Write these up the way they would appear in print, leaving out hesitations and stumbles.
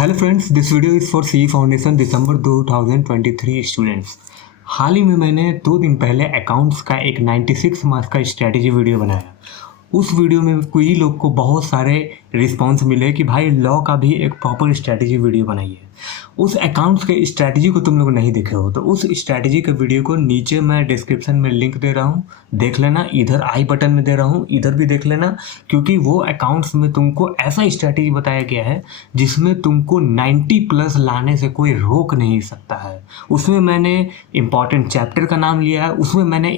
Hello friends, this video is for C foundation December 2023 students. हाल ही में मैंने 2 दिन पहले अकाउंट्स का एक 96 मार्क्स का स्ट्रैटेजी वीडियो बनाया। उस वीडियो में कई लोग को बहुत सारे रिस्पांस मिले कि भाई लॉ का भी एक प्रॉपर स्ट्रैटेजी वीडियो बनाइए। उस अकाउंट्स के स्ट्रैटेजी को तुम लोग नहीं देखे हो तो उस स्ट्रैटेजी के वीडियो को नीचे मैं डिस्क्रिप्शन में लिंक दे रहा हूँ, देख लेना। इधर आई बटन में दे रहा हूँ, इधर भी देख लेना, क्योंकि वो अकाउंट्स में तुमको ऐसा स्ट्रैटेजी बताया गया है जिसमें तुमको 90+ लाने से कोई रोक नहीं सकता है। उसमें मैंने इम्पॉर्टेंट चैप्टर का नाम लिया है, उसमें मैंने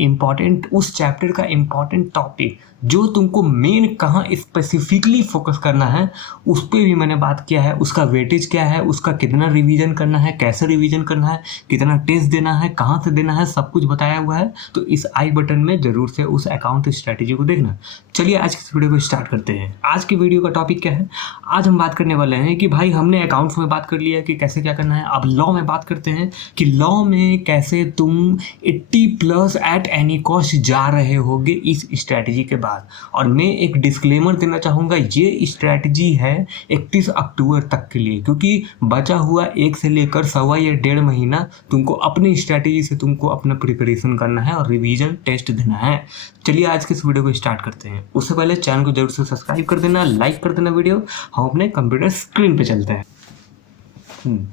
उस चैप्टर का इम्पॉर्टेंट टॉपिक जो तुमको मेन कहाँ स्पेसिफिकली फोकस करना है उस पर भी मैंने बात किया है। उसका वेटेज क्या है, उसका कितना रिवीजन करना है, कैसे रिवीजन करना है, कितना टेस्ट देना है, कहाँ से देना है, सब कुछ बताया हुआ है। तो इस आई बटन में ज़रूर से उस अकाउंट स्ट्रैटेजी को देखना। चलिए आज की वीडियो को स्टार्ट करते हैं। आज की वीडियो का टॉपिक क्या है? आज हम बात करने वाले हैं कि भाई हमने अकाउंट्स में बात कर लिया कि कैसे क्या करना है। अब लॉ में बात करते हैं कि लॉ में कैसे तुम 80+ एट एनी कॉस्ट जा रहे होगे इस स्ट्रैटेजी के बाद। और मैं एक डिस्क्लेमर देना चाहूँगा, ये स्ट्रैटेजी है 31 अक्टूबर तक के लिए, क्योंकि बचा हुआ 1 से लेकर 1.25 या 1.5 महीना तुमको अपनी स्ट्रैटेजी से तुमको अपना प्रिपरेशन करना है और रिवीजन टेस्ट देना है। चलिए आज के इस वीडियो को स्टार्ट करते हैं। उससे पहले चैनल को जरूर से सब्सक्राइब कर देना, लाइक कर देना वीडियो। हम अपने कंप्यूटर स्क्रीन पे चलते हैं।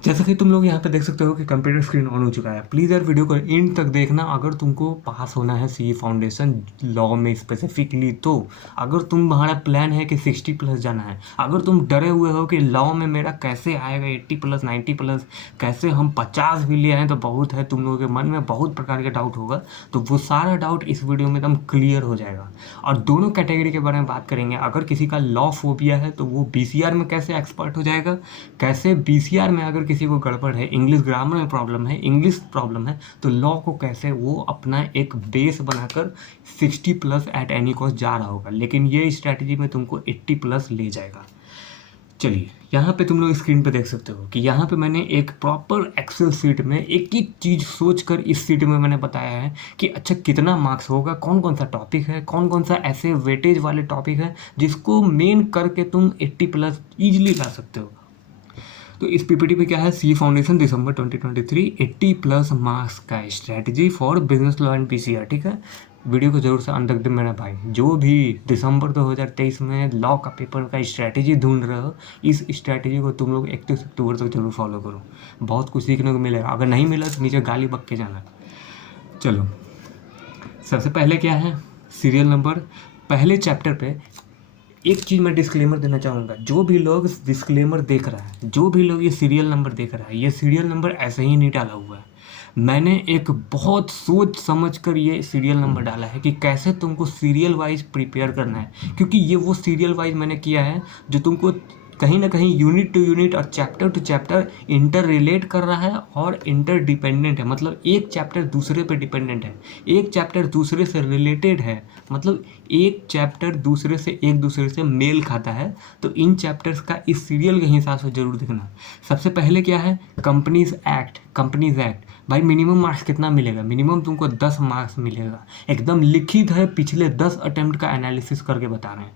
जैसा कि तुम लोग यहाँ पे देख सकते हो कि कंप्यूटर स्क्रीन ऑन हो चुका है। प्लीज़ यार वीडियो को एंड तक देखना अगर तुमको पास होना है सी फाउंडेशन लॉ में स्पेसिफिकली। तो अगर तुम्हारा प्लान है कि 60+ जाना है, अगर तुम डरे हुए हो कि लॉ में मेरा कैसे आएगा 80+, 90+, कैसे हम 50 भी ले आए तो बहुत है, तुम लोगों के मन में बहुत प्रकार के डाउट होगा, तो वो सारा डाउट इस वीडियो में एकदम क्लियर हो जाएगा। और दोनों कैटेगरी के बारे में बात करेंगे। अगर किसी का लॉ फोबिया है तो वो BCR में कैसे एक्सपर्ट हो जाएगा, कैसे BCR में अगर किसी को गड़बड़ है, इंग्लिश ग्रामर में प्रॉब्लम है, इंग्लिश प्रॉब्लम है, तो लॉ को कैसे वो अपना एक बेस बनाकर 60+ एट एनी कॉस्ट जा रहा होगा। लेकिन ये स्ट्रैटेजी में तुमको 80+ ले जाएगा। चलिए यहाँ पे तुम लोग स्क्रीन पे देख सकते हो कि यहाँ पे मैंने एक प्रॉपर एक्सेल सीट में एक ही चीज़ सोचकर इस सीट में मैंने बताया है कि अच्छा कितना मार्क्स होगा, कौन कौन सा टॉपिक है, कौन कौन सा ऐसे वेटेज वाले टॉपिक है जिसको मेन करके तुम 80+ ईजिली ला सकते हो। तो इस PPT पे क्या है, सी फाउंडेशन दिसंबर 2023 80+ मार्क्स का strategy for business law and PCR। ठीक है, वीडियो को जरूर से अंत तक मेरा भाई। जो भी दिसंबर 2023 में लॉ का पेपर का स्ट्रैटेजी ढूंढ रहे हो, इस स्ट्रैटेजी को तुम लोग 31 अक्टूबर तक जरूर फॉलो करो। बहुत कुछ सीखने को मिलेगा। अगर नहीं मिला तो नीचे गाली बक के जाना। चलो सबसे पहले क्या है, सीरियल नंबर। पहले चैप्टर पे एक चीज़ मैं डिस्क्लेमर देना चाहूँगा। जो भी लोग डिस्क्लेमर देख रहा है, जो भी लोग ये सीरियल नंबर देख रहा है, ये सीरियल नंबर ऐसे ही नहीं डाला हुआ है। मैंने एक बहुत सोच समझ कर ये सीरियल नंबर डाला है कि कैसे तुमको सीरियल वाइज प्रिपेयर करना है, क्योंकि ये वो सीरियल वाइज मैंने किया है जो तुमको कहीं ना कहीं यूनिट टू यूनिट और chapter two chapter inter relate कर रहा है और इंटर डिपेंडेंट है। मतलब एक चैप्टर दूसरे पे डिपेंडेंट है, एक चैप्टर दूसरे से रिलेटेड है, मतलब एक चैप्टर एक दूसरे से मेल खाता है। तो इन चैप्टर्स का इस सीरियल के हिसाब से जरूर देखना। सबसे पहले क्या है, कंपनीज एक्ट। भाई मिनिमम मार्क्स कितना मिलेगा? मिनिमम तुमको 10 मार्क्स मिलेगा। एकदम लिखित है, पिछले 10 अटेम्प्ट का एनालिसिस करके बता रहे हैं।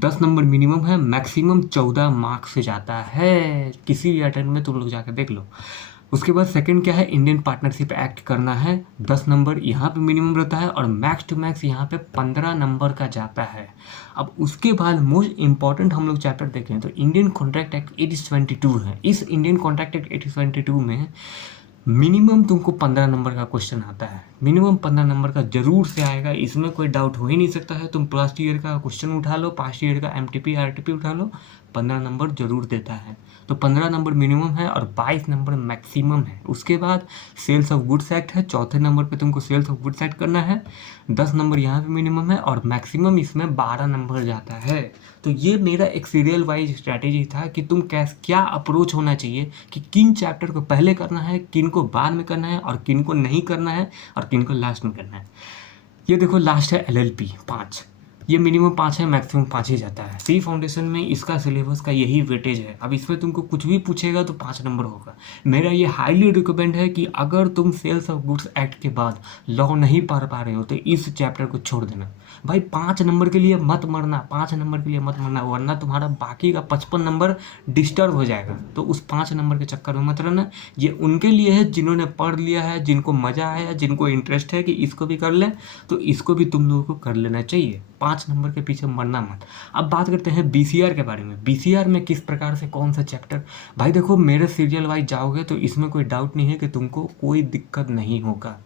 10 नंबर मिनिमम है, मैक्सिमम 14 मार्क्स से जाता है। किसी भी अटेम्प्ट में तुम लोग जाकर देख लो। उसके बाद सेकंड क्या है, इंडियन पार्टनरशिप एक्ट करना है। 10 नंबर यहाँ पे मिनिमम रहता है और मैक्स टू मैक्स यहाँ पे 15 नंबर का जाता है। अब उसके बाद मोस्ट इंपॉर्टेंट हम लोग चैप्टर देखें तो इंडियन कॉन्ट्रैक्ट एक्ट 8022 है। इस इंडियन कॉन्ट्रैक्ट एक्ट 8022 में मिनिमम तुमको 15 नंबर का क्वेश्चन आता है। मिनिमम 15 नंबर का जरूर से आएगा, इसमें कोई डाउट हो ही नहीं सकता है। तुम लास्ट ईयर का क्वेश्चन उठा लो, पास्ट ईयर का MTP RTP उठा लो, 15 नंबर जरूर देता है। तो 15 नंबर मिनिमम है और 22 नंबर मैक्सिमम है। उसके बाद सेल्स ऑफ गुड्स एक्ट है, चौथे नंबर पे तुमको सेल्स ऑफ गुड्स एक्ट करना है। 10 नंबर यहाँ पे मिनिमम है और मैक्सिमम इसमें 12 नंबर जाता है। तो ये मेरा एक सीरियल वाइज स्ट्रैटेजी था कि तुम क्या अप्रोच होना चाहिए, कि किन चैप्टर को पहले करना है, किन को बाद में करना है और किन को नहीं करना है और किन को लास्ट में करना है। ये देखो लास्ट है LLP 5, ये मिनिमम 5 है, मैक्सिमम 5 ही जाता है। सी फाउंडेशन में इसका सिलेबस का यही वेटेज है। अब इसमें तुमको कुछ भी पूछेगा तो 5 नंबर होगा। मेरा ये हाईली रिकमेंड है कि अगर तुम सेल्स ऑफ गुड्स एक्ट के बाद लॉ नहीं पढ़ पा रहे हो तो इस चैप्टर को छोड़ देना। भाई 5 नंबर के लिए मत मरना, 5 नंबर के लिए मत मरना, वरना तुम्हारा बाकी का 55 नंबर डिस्टर्ब हो जाएगा। तो उस 5 नंबर के चक्कर में मत रहना। ये उनके लिए है जिन्होंने पढ़ लिया है, जिनको मज़ा आया, जिनको इंटरेस्ट है कि इसको भी कर लें, तो इसको भी तुम लोगों को कर लेना चाहिए। 5 नंबर के पीछे मरना मत। अब बात करते हैं बीसीआर के बारे में। बीसीआर में किस प्रकार से कौन सा चैप्टर, भाई देखो मेरे सीरियल वाइज जाओगे तो इसमें कोई डाउट नहीं है कि तुमको कोई दिक्कत नहीं होगा।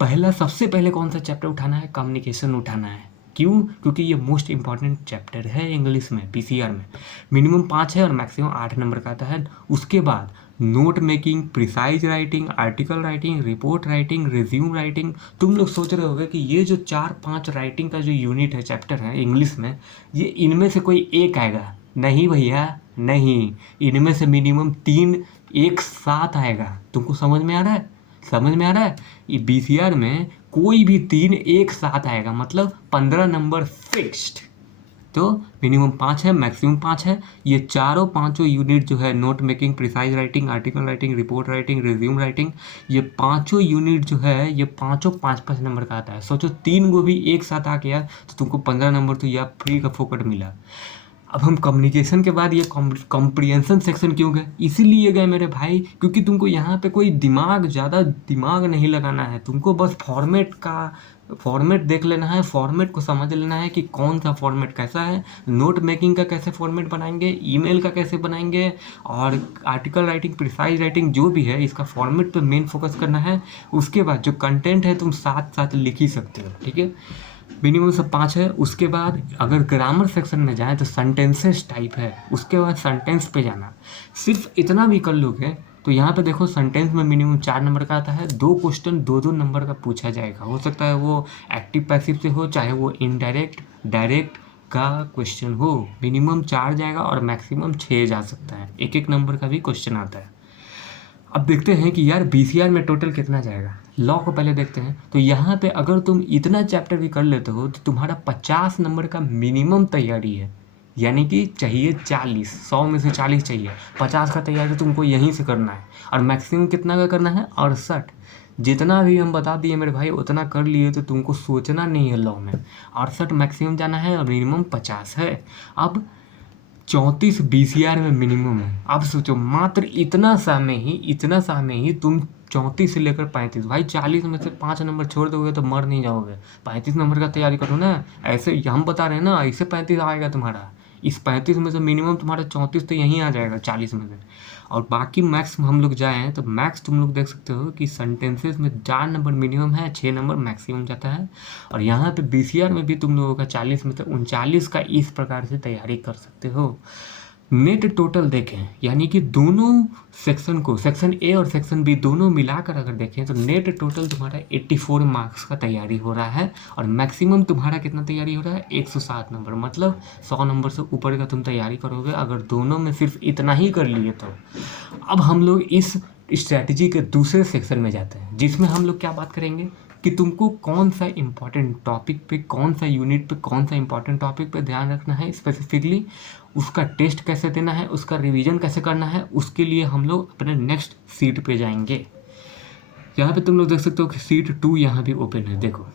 पहला सबसे पहले कौन सा चैप्टर उठाना है, कम्युनिकेशन उठाना है। क्यों? क्योंकि ये मोस्ट इंपॉर्टेंट चैप्टर है इंग्लिश में, पीसीआर में। मिनिमम 5 है और मैक्सिमम 8 नंबर का आता है। उसके बाद note making, precise writing, article writing, report writing, resume writing. तुम लोग सोच रहे होगे कि ये जो 4-5 राइटिंग का जो यूनिट है, चैप्टर है इंग्लिश में, ये इनमें से कोई एक आएगा। नहीं भैया नहीं, इनमें से मिनिमम 3 एक साथ आएगा। तुमको समझ में आ रहा है? समझ में आ रहा है? ये बीसीआर में कोई भी 3 एक साथ आएगा, मतलब 15 नंबर फिक्स्ड। तो मिनिमम 5 है, मैक्सिमम 5 है। ये चारों पांचों यूनिट जो है, note making, precise writing, article writing, report writing, resume writing, ये पांचों यूनिट जो है, ये पांचों 5-5 नंबर का आता है। सोचो 3 को भी एक साथ आ गया तो तुमको 15 नंबर तो यह फ्री का फोकट मिला। अब हम कम्युनिकेशन के बाद ये कॉम्प्रिहेंशन सेक्शन क्यों गए? इसीलिए गए मेरे भाई, क्योंकि तुमको यहाँ पे कोई ज़्यादा दिमाग नहीं लगाना है। तुमको बस फॉर्मेट देख लेना है, फॉर्मेट को समझ लेना है कि कौन सा फॉर्मेट कैसा है, नोट मेकिंग का कैसे फॉर्मेट बनाएंगे, ईमेल का कैसे बनाएंगे, और आर्टिकल राइटिंग, प्रिसाइज राइटिंग, जो भी है इसका फॉर्मेट पे मेन फोकस करना है। उसके बाद जो कंटेंट है तुम साथ साथ लिख ही सकते हो, ठीक है। मिनिमम सब 5 है। उसके बाद अगर ग्रामर सेक्शन में जाए तो सेंटेंसेस टाइप है, उसके बाद सेंटेंस पे जाना। सिर्फ इतना भी कर लोगे तो यहाँ पे देखो सेंटेंस में मिनिमम 4 नंबर का आता है। 2 क्वेश्चन 2-2 नंबर का पूछा जाएगा। हो सकता है वो एक्टिव पैसिव से हो, चाहे वो इनडायरेक्ट डायरेक्ट का क्वेश्चन हो। मिनिमम 4 जाएगा और मैक्सिमम 6 जा सकता है। 1-1 नंबर का भी क्वेश्चन आता है। अब देखते हैं कि यार बीसीआर में टोटल कितना जाएगा। लॉ को पहले देखते हैं। तो यहाँ पे अगर तुम इतना चैप्टर भी कर लेते हो तो तुम्हारा 50 नंबर का मिनिमम तैयारी है, यानी कि चाहिए 40, 100 में से 40 चाहिए। 50 का तैयारी तुमको यहीं से करना है। और मैक्सिमम कितना का करना है? 68। जितना भी हम बता दिए मेरे भाई उतना कर लिए, तो तुमको सोचना नहीं है लॉ में। 68 मैक्सिमम जाना है और मिनिमम 50 है। अब 34 बीसीआर में मिनिमम है। अब सोचो मात्र इतना सा में ही तुम 34 से लेकर 35, भाई 40 में से 5 नंबर छोड़ दोगे तो मर नहीं जाओगे। 35 नंबर का तैयारी करो ना। ऐसे हम बता रहे हैं ना, ऐसे 35 आएगा तुम्हारा। इस 35 में से मिनिमम तुम्हारा 34 तो यहीं आ जाएगा 40 में से। और बाकी मैथ्स हम लोग जाए हैं तो मैथ्स तुम लोग देख सकते हो कि सेंटेंसेस में 4 नंबर मिनिमम है, 6 नंबर मैक्सिमम जाता है। और यहाँ पे बीसीआर में भी तुम लोगों का 40 में से 39 का इस प्रकार से तैयारी कर सकते हो। नेट टोटल देखें, यानी कि दोनों सेक्शन को, सेक्शन ए और सेक्शन बी दोनों मिलाकर अगर देखें तो नेट टोटल तुम्हारा 84 मार्क्स का तैयारी हो रहा है। और मैक्सिमम तुम्हारा कितना तैयारी हो रहा है? 107 नंबर, मतलब 100 नंबर से ऊपर का तुम तैयारी करोगे अगर दोनों में सिर्फ इतना ही कर लिए तो। अब हम लोग इस स्ट्रैटेजी के दूसरे सेक्शन में जाते हैं, जिसमें हम लोग क्या बात करेंगे कि तुमको कौन सा इंपॉर्टेंट टॉपिक पे, कौन सा यूनिट पे, कौन सा इंपॉर्टेंट टॉपिक पे ध्यान रखना है स्पेसिफिकली, उसका टेस्ट कैसे देना है, उसका रिवीजन कैसे करना है। उसके लिए हम लोग अपने नेक्स्ट सीट पे जाएंगे। यहाँ पे तुम लोग देख सकते हो कि सीट 2 यहाँ भी ओपन है। देखो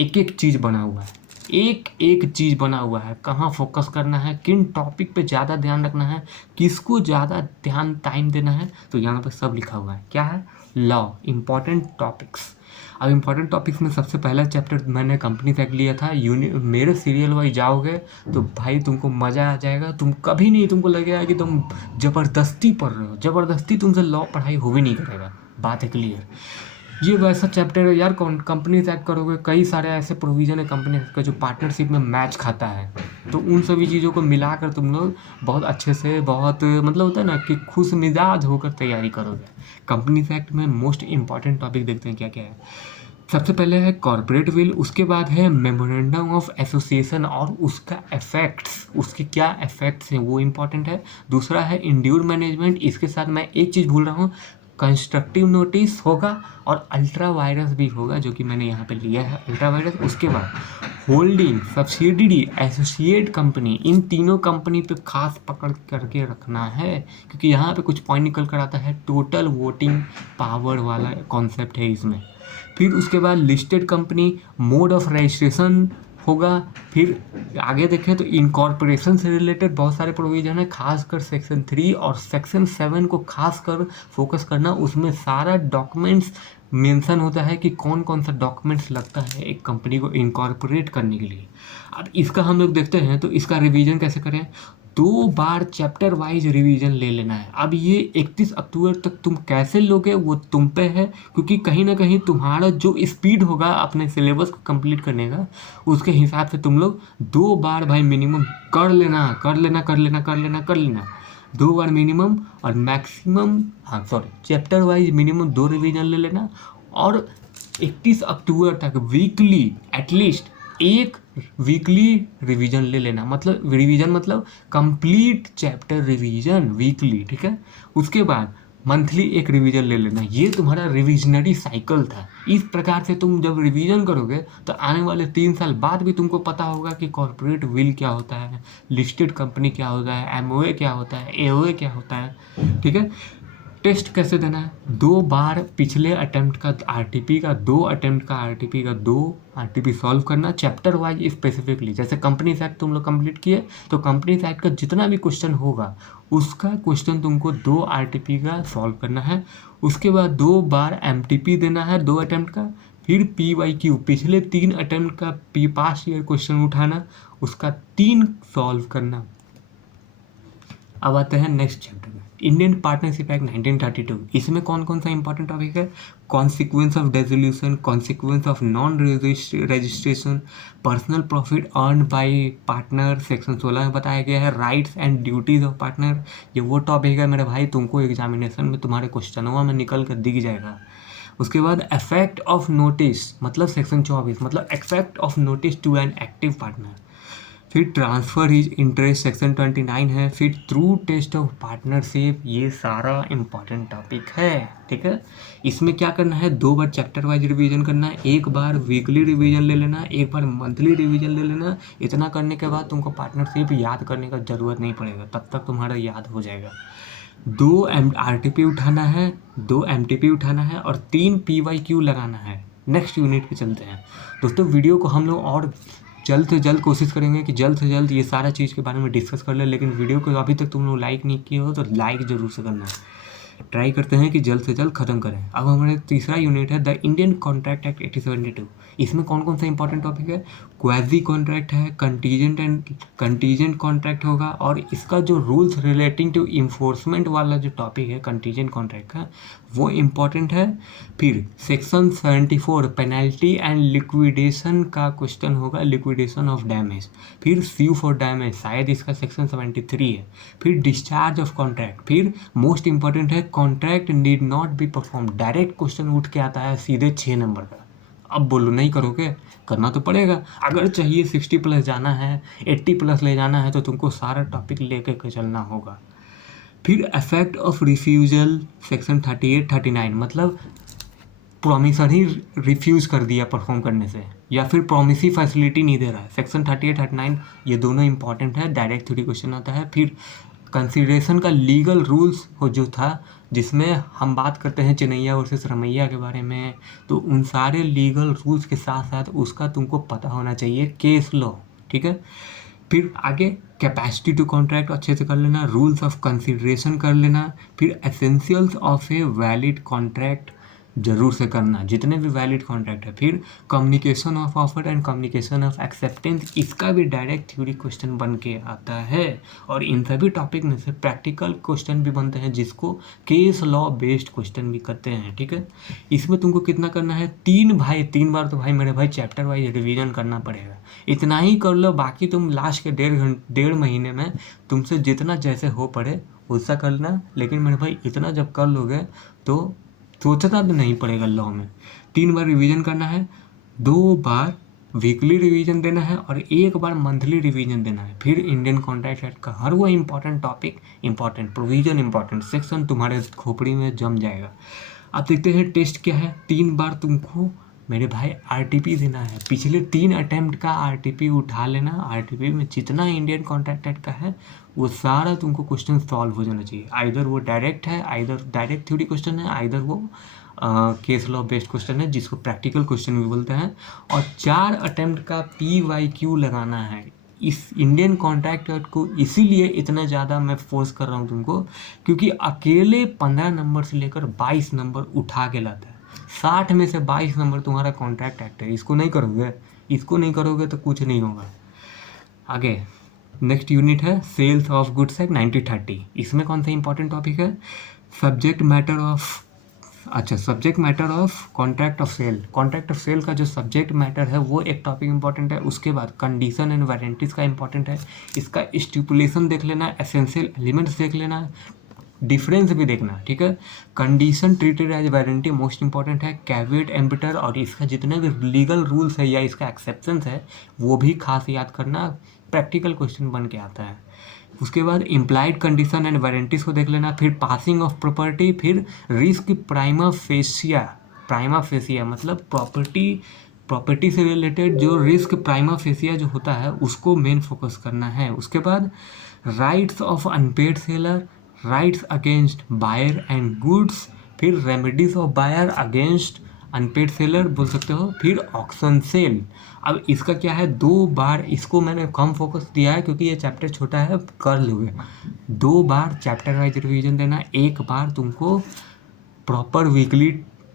एक एक चीज़ बना हुआ है, एक एक चीज़ बना हुआ है। कहाँ फोकस करना है, किन टॉपिक पे ज़्यादा ध्यान रखना है, किसको ज़्यादा ध्यान टाइम देना है, तो यहाँ पे सब लिखा हुआ है। क्या है? Law, important topics. अब इम्पॉर्टेंट टॉपिक्स में सबसे पहला चैप्टर मैंने कंपनी फैक्ट लिया था। मेरे सीरियल वाइज जाओगे तो भाई तुमको मज़ा आ जाएगा। तुम कभी नहीं तुमको लगेगा कि तुम ज़बरदस्ती पढ़ रहे हो। ज़बरदस्ती तुमसे लॉ पढ़ाई हो भी नहीं करेगा, बात है क्लियर। ये वैसा चैप्टर है यार, कंपनी एक्ट करोगे, कई सारे ऐसे प्रोविज़न है कंपनी का जो पार्टनरशिप में मैच खाता है। तो उन सभी चीज़ों को मिलाकर तुम लोग बहुत अच्छे से, बहुत मतलब होता है ना कि खुश मिजाज होकर तैयारी करोगे। कंपनी एक्ट में मोस्ट इंपॉर्टेंट टॉपिक देखते हैं क्या क्या है। सबसे पहले है कॉर्पोरेट विल, उसके बाद है मेमोरेंडम ऑफ एसोसिएशन और उसका इफेक्ट्स, उसके क्या इफेक्ट्स हैं वो इम्पॉर्टेंट है। दूसरा है इंड्यूर मैनेजमेंट। इसके साथ मैं एक चीज़ भूल रहा हूँ, कंस्ट्रक्टिव नोटिस होगा और अल्ट्रा वायरस भी होगा, जो कि मैंने यहाँ पे लिया है अल्ट्रा वायरस। उसके बाद होल्डिंग, सब्सिडियरी, एसोसिएट कंपनी, इन तीनों कंपनी पे खास पकड़ करके रखना है, क्योंकि यहाँ पे कुछ पॉइंट निकल कर आता है। टोटल वोटिंग पावर वाला कॉन्सेप्ट है इसमें। फिर उसके बाद listed company, mode of registration, होगा। फिर आगे देखें तो इनकॉर्पोरेशन से रिलेटेड बहुत सारे प्रोविजन है, खासकर सेक्शन 3 और सेक्शन 7 को खासकर फोकस करना। उसमें सारा डॉक्यूमेंट्स मेंशन होता है कि कौन कौन सा डॉक्यूमेंट्स लगता है एक कंपनी को इनकॉर्पोरेट करने के लिए। अब इसका हम लोग देखते हैं तो इसका रिवीजन कैसे करें। 2 बार चैप्टर वाइज रिवीजन ले लेना है। अब ये 31 अक्टूबर तक तुम कैसे लोगे वो तुम पे है, क्योंकि कहीं ना कहीं तुम्हारा जो स्पीड होगा अपने सिलेबस को कंप्लीट करने का, उसके हिसाब से तुम लोग 2 बार भाई मिनिमम कर लेना, कर लेना, कर लेना, कर लेना, कर लेना 2 बार मिनिमम। और मैक्सिमम, हाँ sorry, chapter wise minimum 2 revision ले लेना। और 31 अक्टूबर तक वीकली एटलीस्ट एक वीकली रिवीजन ले लेना। मतलब रिवीजन मतलब कंप्लीट चैप्टर रिवीजन वीकली, ठीक है। उसके बाद मंथली एक रिवीजन ले लेना। ये तुम्हारा रिविजनरी साइकिल था। इस प्रकार से तुम जब रिवीजन करोगे तो आने वाले 3 साल बाद भी तुमको पता होगा कि कॉर्पोरेट विल क्या होता है, लिस्टेड कंपनी क्या होता है, एमओए क्या होता है, एओए क्या होता है, ठीक है। टेस्ट कैसे देना है, 2 बार पिछले अटेम्प्ट का आरटीपी का, 2 अटेम्प्ट का आरटीपी का 2 आरटीपी सॉल्व करना चैप्टर वाइज स्पेसिफिकली। जैसे कंपनी एक्ट तुम लोग कंप्लीट किए तो कंपनी एक्ट का जितना भी क्वेश्चन होगा उसका क्वेश्चन तुमको 2 आरटीपी का सॉल्व करना है। उसके बाद 2 बार एमटीपी देना है 2 अटेम्प्ट का। फिर पीवाईक्यू पिछले 3 अटेम्प्ट का पास्ट ईयर क्वेश्चन उठाना, उसका 3 सॉल्व करना। अब आते हैं नेक्स्ट चैप्टर में, इंडियन पार्टनरशिप एक्ट 1932। इसमें कौन कौन सा इंपॉर्टेंट टॉपिक है, consequence of dissolution, consequence of non registration, personal profit earn by partner, section 16 में बताया गया है, rights and duties of partner. ये वो टॉपिक है मेरे भाई, तुमको एग्जामिनेशन में तुम्हारे क्वेश्चनों में निकल कर दिख जाएगा। उसके बाद इफेक्ट ऑफ नोटिस, मतलब सेक्शन 24, मतलब effect of notice to an active partner. फिर ट्रांसफ़र हिज इंटरेस्ट सेक्शन 29 है। फिर थ्रू टेस्ट ऑफ पार्टनरशिप, ये सारा इंपॉर्टेंट टॉपिक है, ठीक है। इसमें क्या करना है, 2 बार चैप्टर वाइज रिवीजन करना है, 1 बार वीकली रिवीजन ले लेना, 1 बार मंथली रिवीजन ले लेना। इतना करने के बाद तुमको पार्टनरशिप याद करने का ज़रूरत नहीं पड़ेगा, तब तक तुम्हारा याद हो जाएगा। 2 आरटीपी उठाना है, 2 एमटीपी उठाना है और 3 पीवाईक्यू लगाना है। नेक्स्ट यूनिट पे चलते हैं दोस्तों। वीडियो को हम लोग और जल्द से जल्द कोशिश करेंगे कि जल्द से जल्द ये सारा चीज़ के बारे में डिस्कस कर ले, लेकिन वीडियो को अभी तक तुम लोग लाइक नहीं किए हो तो लाइक ज़रूर से करना है। ट्राई करते हैं कि जल्द से जल्द ख़त्म करें। अब हमारे तीसरा यूनिट है द इंडियन कॉन्ट्रैक्ट एक्ट 1872। इसमें कौन कौन सा इंपॉर्टेंट टॉपिक है, क्वाजी कॉन्ट्रैक्ट है, कंटीजेंट कॉन्ट्रैक्ट होगा, और इसका जो रूल्स रिलेटिंग टू इन्फोर्समेंट वाला जो टॉपिक है कंटीजेंट कॉन्ट्रैक्ट का, वो इम्पॉर्टेंट है। फिर सेक्शन 74 पेनल्टी एंड लिक्विडेशन का क्वेश्चन होगा, लिक्विडेशन ऑफ डैमेज। फिर स्यू फॉर डैमेज, शायद इसका सेक्शन 73 है। फिर डिस्चार्ज ऑफ कॉन्ट्रैक्ट। फिर मोस्ट इंपॉर्टेंट है contract need not be perform. Direct question उठ के आता है सीधे 6 नंबर का। अब बोलो नहीं करोगे, करना तो पड़ेगा। अगर चाहिए 60+ जाना है, 80+ ले जाना है तो तुमको सारा टॉपिक लेके के चलना होगा। फिर इफेक्ट ऑफ रिफ्यूजल सेक्शन 38 39, मतलब प्रॉमिसर ही रिफ्यूज़ कर दिया परफॉर्म करने से, या फिर प्रॉमिसी फैसिलिटी नहीं दे रहा है, सेक्शन 38 39, ये दोनों इंपॉर्टेंट है, डायरेक्ट थ्योरी क्वेश्चन आता है। फिर कंसिडरेशन का लीगल रूल्स हो जो था, जिसमें हम बात करते हैं चिनैया वर्सेस रमैया के बारे में, तो उन सारे लीगल रूल्स के साथ साथ उसका तुमको पता होना चाहिए केस लॉ, ठीक है। फिर आगे कैपेसिटी टू कॉन्ट्रैक्ट अच्छे से कर लेना, रूल्स ऑफ कंसिडरेशन कर लेना। फिर essentials of a valid contract जरूर से करना, जितने भी वैलिड कॉन्ट्रैक्ट है। फिर communication of offer and communication of acceptance, इसका भी डायरेक्ट थ्योरी क्वेश्चन बन के आता है। और इन सभी टॉपिक में से प्रैक्टिकल क्वेश्चन भी बनते हैं, जिसको केस लॉ बेस्ड क्वेश्चन भी करते हैं, ठीक है। इसमें तुमको कितना करना है, 3 बार तो भाई मेरे भाई चैप्टर वाइज रिवीजन करना पड़ेगा। इतना ही कर लो, बाकी तुम लास्ट के 1.5 महीने में तुमसे जितना जैसे हो पड़े वैसा करना। लेकिन मेरे भाई इतना जब कर लोगे तो सोचना भी नहीं पड़ेगा लॉ में। 3 बार रिवीजन करना है, 2 बार वीकली रिवीजन देना है और 1 बार मंथली रिवीजन देना है। फिर इंडियन कॉन्ट्रैक्ट एक्ट का हर वो important topic, important provision, important section तुम्हारे खोपड़ी में जम जाएगा। अब देखते हैं टेस्ट क्या है। 3 बार तुमको मेरे भाई आरटीपी देना है, पिछले 3 अटेम्प्ट का आरटीपी उठा लेना। आरटीपी में जितना इंडियन कॉन्ट्रैक्ट एक्ट का है वो सारा तुमको क्वेश्चन सॉल्व हो जाना चाहिए। आइदर वो डायरेक्ट है, आइदर डायरेक्ट थ्योरी क्वेश्चन है, आइदर वो केस लॉ बेस्ड क्वेश्चन है जिसको प्रैक्टिकल क्वेश्चन भी बोलते हैं। और 4 अटेम्प्ट का PYQ लगाना है। इस इंडियन कॉन्ट्रैक्ट एक्ट को इसीलिए इतना ज़्यादा मैं फोर्स कर रहा हूँ तुमको, क्योंकि अकेले 15 नंबर से लेकर 22 नंबर उठा के लाता है। 60 में से 22 नंबर तुम्हारा कॉन्ट्रैक्ट एक्ट है। इसको नहीं करोगे तो कुछ नहीं होगा। आगे नेक्स्ट यूनिट है सेल्स ऑफ गुड्स एक्ट 1930। इसमें कौन सा इंपॉर्टेंट टॉपिक है? Subject matter of contract of sale. Contract of sale का जो सब्जेक्ट मैटर है वो एक टॉपिक इंपॉर्टेंट है। उसके बाद कंडीशन एंड वारंटीज का इंपॉर्टेंट है। इसका स्टिपुलेशन देख लेना, एसेंशियल एलिमेंट्स देख लेना, डिफरेंस भी देखना, ठीक है। Condition treated as warranty most important है। कैवेट एम्बिटर और इसका जितने भी लीगल रूल्स है या इसका एक्सेप्शंस है वो भी खास याद करना, प्रैक्टिकल क्वेश्चन बन के आता है। उसके बाद इम्प्लाइड कंडीशन एंड वारंटीज को देख लेना, फिर पासिंग ऑफ प्रॉपर्टी, फिर रिस्क प्राइमा फेसिया मतलब प्रॉपर्टी से रिलेटेड जो रिस्क प्राइमा फेसिया जो होता है उसको मेन फोकस करना है। उसके बाद rights of unpaid seller, rights against buyer and goods, फिर remedies of buyer against unpaid seller बोल सकते हो, फिर ऑक्शन सेल। अब इसका क्या है, 2 बार इसको मैंने कम फोकस दिया है क्योंकि ये चैप्टर छोटा है, कर लोगे। 2 बार चैप्टर वाइज रिवीजन देना, 1 बार तुमको प्रॉपर वीकली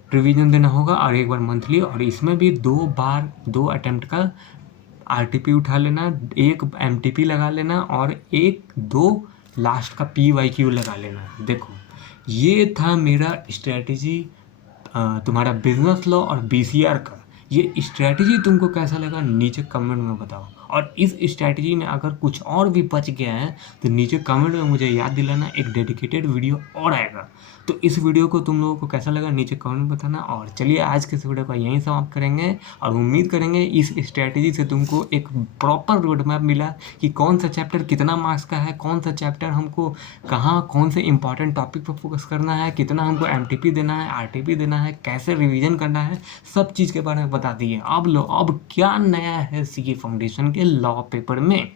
रिवीजन देना होगा और 1 बार मंथली। और इसमें भी 2 बार 2 अटेम्प्ट का RTP उठा लेना, 1 MTP लगा लेना और 1-2 लास्ट का PYQ लगा लेना। देखो ये था मेरा स्ट्रैटेजी तुम्हारा बिजनेस लॉ और BCR का। ये स्ट्रैटेजी तुमको कैसा लगा नीचे कमेंट में बताओ। और इस स्ट्रैटेजी में अगर कुछ और भी बच गया है तो नीचे कमेंट में मुझे याद दिलाना, एक डेडिकेटेड वीडियो और आएगा। तो इस वीडियो को तुम लोगों को कैसा लगा नीचे कमेंट में बताना। और चलिए आज के इस वीडियो को यहीं समाप्त करेंगे और उम्मीद करेंगे इस स्ट्रैटेजी से तुमको एक प्रॉपर रोड मैप मिला कि कौन सा चैप्टर कितना मार्क्स का है, कौन सा चैप्टर हमको कहाँ कौन से इंपॉर्टेंट टॉपिक पर फोकस करना है, कितना हमको MTP देना है, RTP देना है, कैसे रिवीजन करना है, सब चीज़ के बारे में बता दिए। अब क्या नया है CA फाउंडेशन के लॉ पेपर में,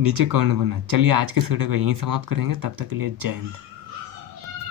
नीचे कमेंट करना। चलिए आज के वीडियो को यहीं समाप्त करेंगे, तब तक के लिए जय हिंद।